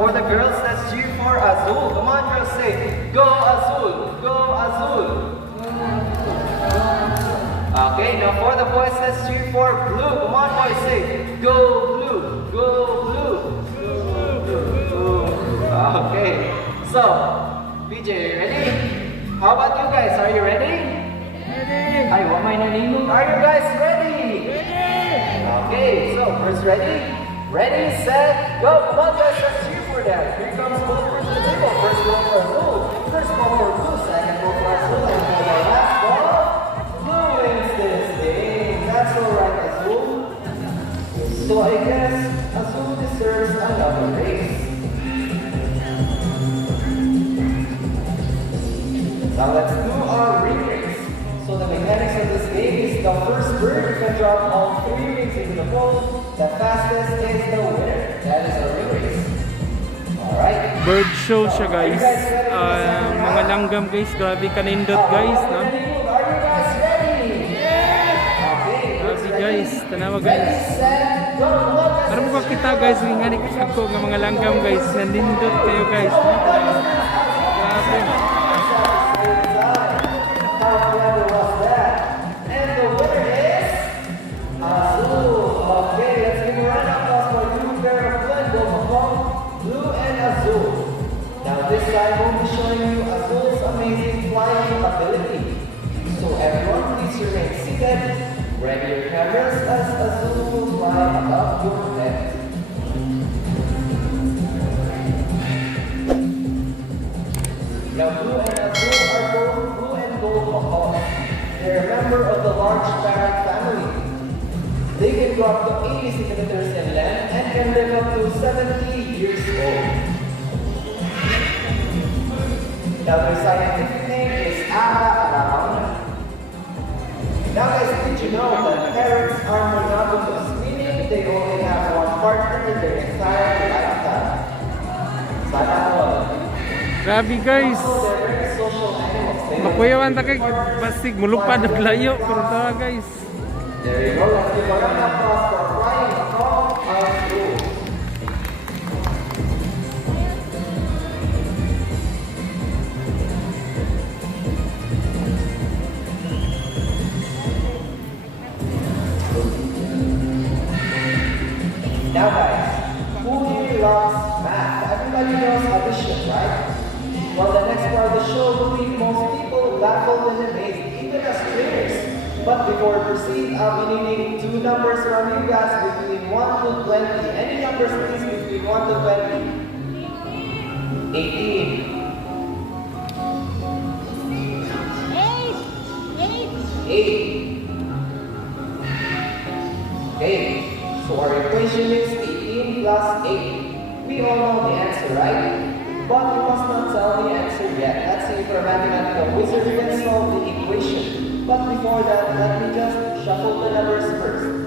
For the girls, let's cheer for Azul. Come on, girls, say, go Azul, go Azul. Okay, now for the boys, let's cheer for blue. Come on, boys, say, go blue, go blue. Okay, so, PJ, ready? How about you guys? Are you ready? Ready! Ay, what may naninong? Are you guys ready? Ready! Okay, so first ready? Ready, set, go! Come on guys, let's cheer for them. Here comes both first to the table. First ball for Azul. First ball for Blue. Second ball for Azul. And for the last ball, Blue wins this game. That's alright, Azul. So I guess Azul deserves another race. Now let's do our ring race. So the mechanics of this game is the first bird can drop all 3 rings into the bowl. The fastest is the winner. That is a ring race. Alright. Bird show siya guys. Mga langgam guys. Grabe kanindot guys. No? Are you guys ready? Okay. Grabe guys. Tanawa guys. Ready, set, go. Come on, guys. Para mo kita guys. Ingani ako ng mga langgam guys. Nanindot kayo guys. Grabe. How clever was that? And the winner is Azul. Okay, let's give a round of applause for two pair of twins, both of them, Blue and Azul. Now this time we'll be showing you Azul's amazing flying ability. So everyone, please remain seated. Ready your cameras as Azul will fly above your head. Now Blue and Azul are both blue and gold macaws. They're a member of the large parrot family. They can go up to 80 centimeters in length and can live up to 70 years old. Now their scientific name is Ara. Now guys, did you know that parrots are monogamous, meaning they only have one partner in their entire lifetime? Sana all. Grabe guys. Also, they're very social animals. They Makuyawan ta kay basig mulupad og layo pero tawa guys. There you go. Let's give a round of applause for flying macaw Azul. Now guys, who here loves math? Everybody knows addition, right? Well, the next part of the show will leave most people baffled and amazed, even as trainers. But before we proceed, I'll be needing two numbers from you guys between 1 to 20. Any numbers please between 1 to 20? 18. 8. Okay, so our equation is 18 plus 8. We all know the answer, right? But we must not tell the answer yet. Let's see if our mathematical wizard can solve the equation. But before that, let me just shuffle the numbers first.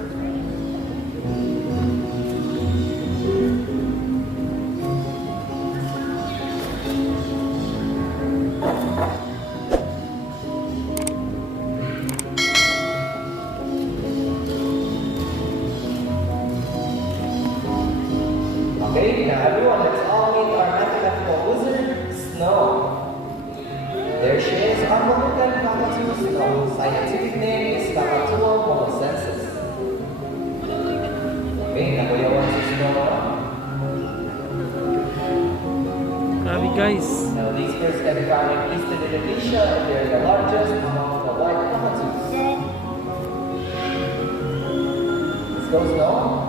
Okay, now everyone, let's all meet our mathematical wizard, Snow. There she is, our Molucan cockatoo Snow. Scientific name is Cockatoo monocensus. Okay, nakuyawan si Snow. Grabe guys. Now these birds can be found in eastern Indonesia and they're the largest among the white cockatoos. Let's go, Snow.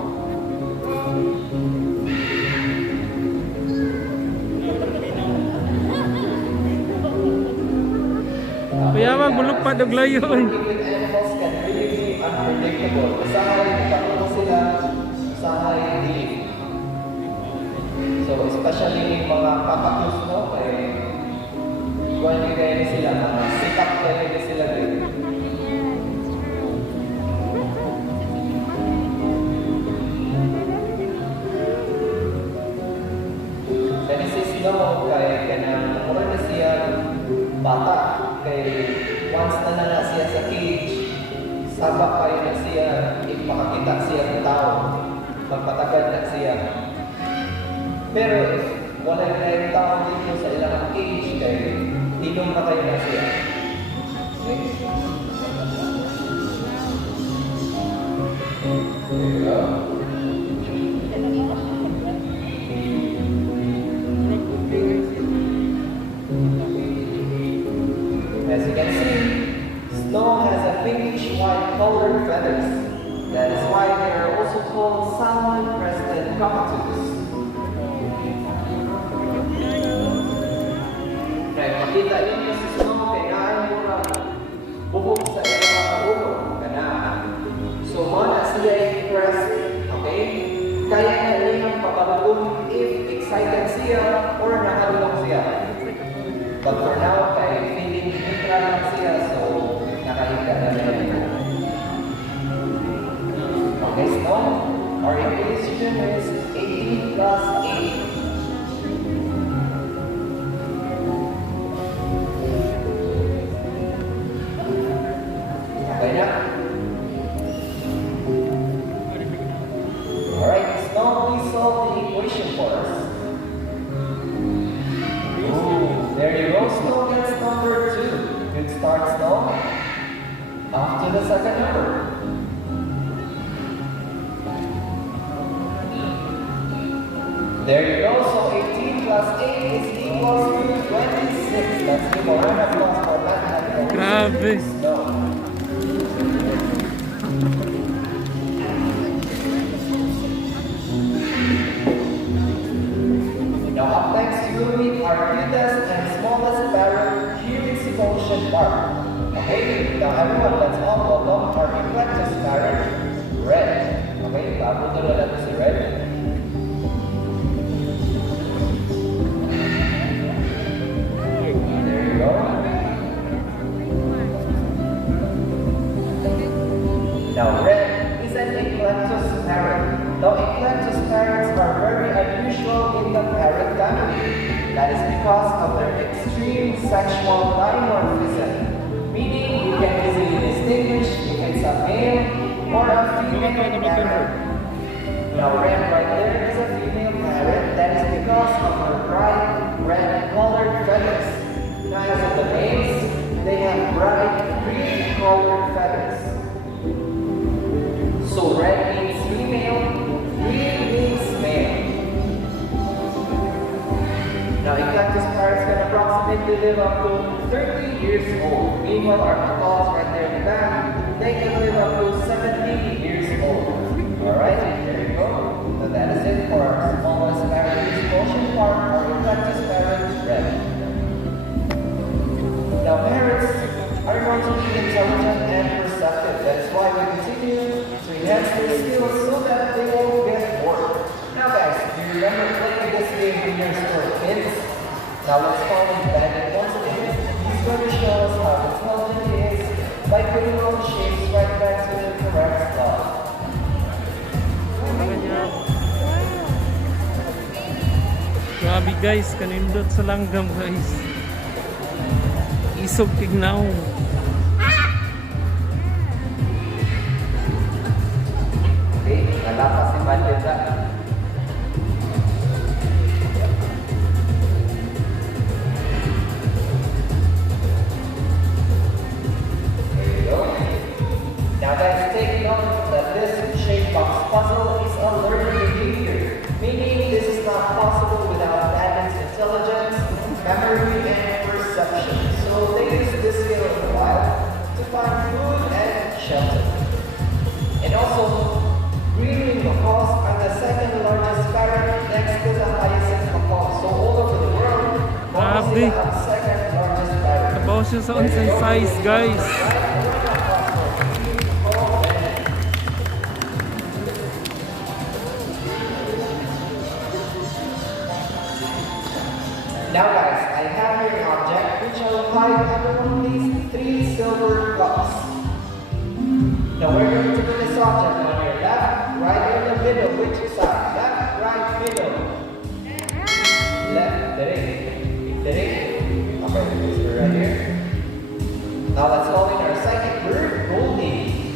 Kuyawan mulupad og layo. Animals can really be unpredictable. Usahay, patungo sila, usahay, hindi. So, especially mga kakapus, no? Kaya ni sila, mga sikap kaya ni sila din. Kaya si Snow, kaya mura na siya bata. Kaya once na siya sa cage, sabak kayo na siya, ipakakita siya ng tao, magpatagal na siya. Pero if wala yung tao dito sa ilang cage kay inom na kayo na siya. Okay? There you go. As you can see, snow has a pinkish white colored feathers. That is why they are also called salmon-breasted cockatoos. Kaya makita ninyo sa snow, kaya naan mo na bubog sa ilang mga ulo. So, muna sila impressed, okay? Kaya na nilang papalagong if excited siya or nakalulong siya. But for now, kaya feeling neutral lang siya, so nakahiga na rin. Okay, so our equation is 18 plus 8. Okay na? Alright, now please solve the equation for us. There you go, snow gets number 2. Good start, snow. Off to the second number. There you go, so 18 plus 8 is equals to 26. Let's give a round of applause for that. Grabe. Now up next, you will meet our cutest and smallest parrot here in Cebu Ocean Park. Okay, now everyone, let's all welcome our eclectus parrot, Red. Okay, bago to na natin si Red. There you go. Now Red is an eclectus parrot. Now eclectus parrots are very unusual in the parrot family. That is because of their extreme sexual dimorphism, meaning you can easily distinguish if it's a male or a female parrot. Now Red right there is a female parrot. That is because of her bright red colored feathers. Now as of the males, they have bright green colored feathers. So red means female, green means male. Now eclectus parrots can approximately live up to 30 years old. Meanwhile, our macaws right there in the back, they can live up to 70 years old. Alright, there you go. So that is it for our smallest parrot in Ocean Park, our eclectus parrot, Red. Now parrots are going to be intelligent and perceptive. That's why we continue to enhance their skills so that they won't get bored. Now guys, do you remember playing this game when you were kids? Now let's call him Bandit once again. He's going to show us how intelligent he is by putting all the shapes right back to the correct spot. Grabe guys, kanindot sa langgam guys. Isog tignaw. Okay, nalapas si Bandit na. Now guys, take note that this shape box puzzle is a learned behavior, meaning this is not possible without Bandit's intelligence, memory, and perception. So they use this skill in the wild to find food and shelter. And also, green macaws are the second largest parrot next to the hyacinth macaw. So all over the world, macaws are the second largest parrot. About siya sa unsay size guys. Now guys, I have here an object which I will hide under one of these 3 silver cups. Now we're going to put this object on your left, right, or the middle. Which side? Left, right, middle. Left, direct. Okay, this is right here. Now let's call in our second bird, Goldie.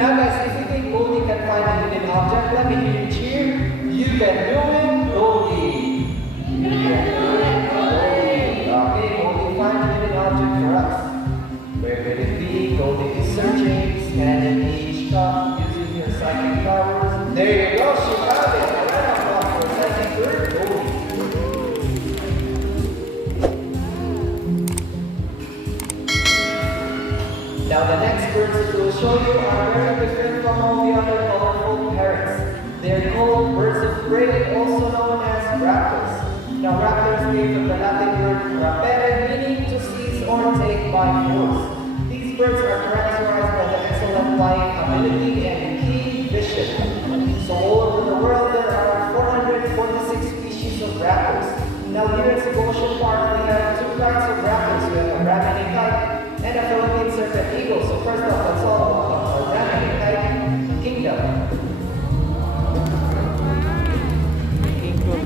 Now guys, if you think Goldie can find a hidden object, let me hear you cheer. You can do it, Goldie. show you are very different from all the other colorful parrots. They're called birds of prey, also known as raptors. Now, raptors came from the Latin word rapere, meaning to seize or take by force. These birds are characterized by the excellent flying ability and keen vision. So, all over the world, there are 446 species of raptors. Now, here in Cebu Ocean Park, we have two kinds of raptors. We have a Brahminic kite and a Philippine serpent eagle. So, first off, let's all about our Brahminic kite kingdom.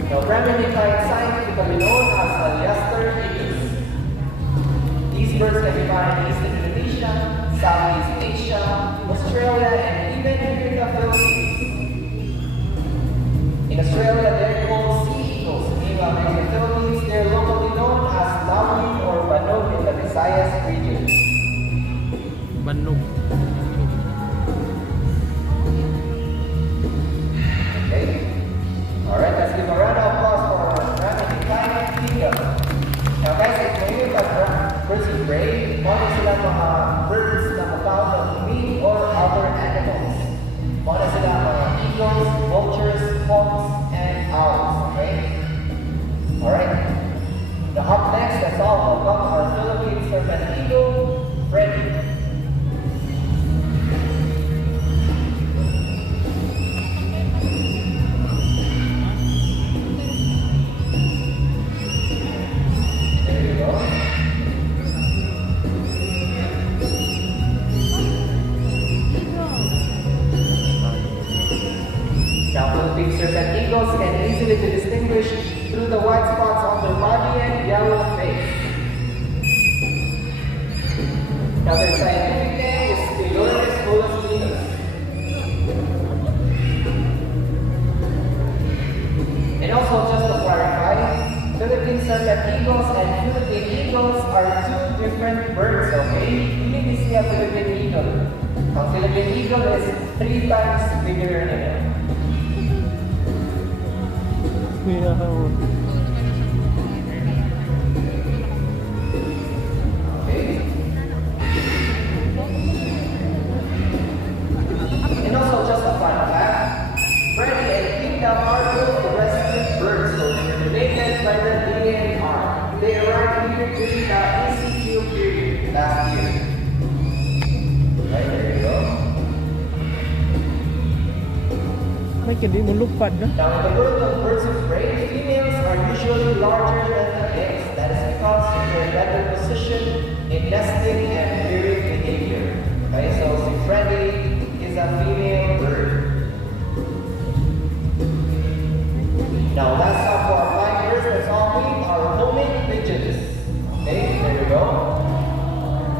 Now, Brahminic kite scientifically known as Aliaster eagles. These birds can be found in Eastern Indonesia, Southeast Asia, Australia, and even here in the Philippines. In Australia, they're called sea eagles. Meanwhile, in the Philippines, they're locally known as Lawin or Banog in the Visayas region. Banog. Okay. Alright, let's give a round of applause for our Brahminic kite kingdom. Now guys, if may you have birds of prey, one sila mga birds na found on meat or other animals. One sila mga eagles, vultures, hawks, and owls. Okay? Alright. Now up next, let's all welcome our Philippine serpent eagle, Freddy. Philippine serpent eagles can easily be distinguished through the white spots on their body and yellow face. Now their scientific name is Pylornis holostinus. And also just to clarify, Philippine serpent eagles and Philippine eagles are two different birds, okay? You need to see a Philippine eagle. A Philippine eagle is 3 times bigger than it. Yeah. Okay. And also just a fun fact, Freddy and Kingdom are both resident birds, so they're related by the DNR. They arrived here during the ECQ period last year. Right, there you go. May hindi mo lupad na. Now, in the world of birds of prey, females are usually larger than the males. That is because of their better position in nesting and rearing behavior. Okay, so si Freddy is a female bird. Now, last up for our flying birds, let's all meet our homing pigeons. Okay, there we go.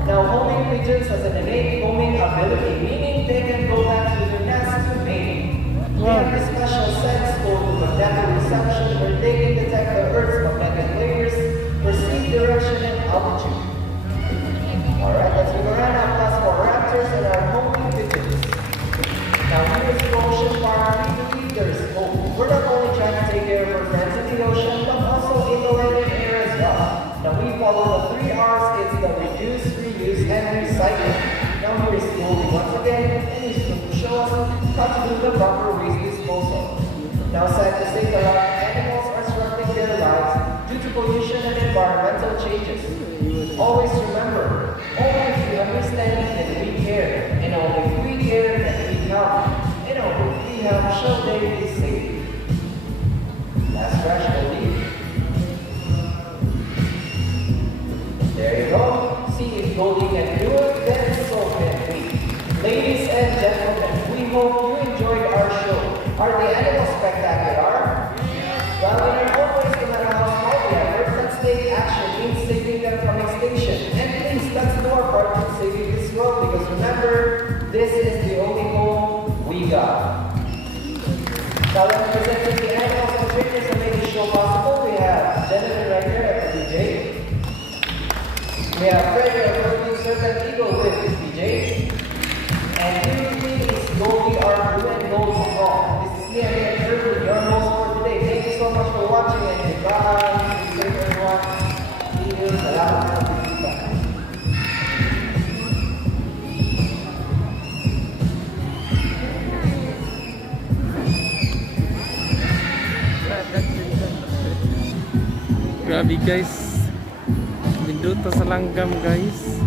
Now, homing pigeons has an innate homing ability, meaning they can go back to their nest to mate. They have a special sense called magnetic reception where they can detect the Earth's magnetic layers, perceive direction and altitude. Alright, let's give a round of applause for raptors and our homing pigeons. Now here is the ocean park, we believe there is hope. We're not only trying to take care of our friends in the ocean, but also in the land and air as well. Now we follow the 3 R's, it's the reduce, reuse, and recycle. Now here is Goldie once again, and he's going to show us how to do the proper waste disposal. Now sad to say that our animals are struggling their lives due to pollution and environmental changes. Always remember, only if we understand that we care, and only if we care that we help, and only if we help shall they be safe. Last trash will leave. There you go. See if Goldie can do it, then so can we. Ladies and gentlemen, we hope you enjoyed our show. Are the animals spectacular? Well, in our own ways, no matter how small the effort, let's take action in saving them from extinction. And please, let's do our part in saving this world, because remember, this is the only home we got. Now, let's present the animals and pictures that make the show possible. We have gentlemen right here at the DJ. We have Freddy, our Philippine serpent eagle with his DJ. And here with me is Goldie, our blue and gold hawk. This is me again, Irvin, your host for today. Thank you so much for watching and goodbye. Thank you everyone. See you. Salamat. Grabe guys. Binduta sa langgam guys.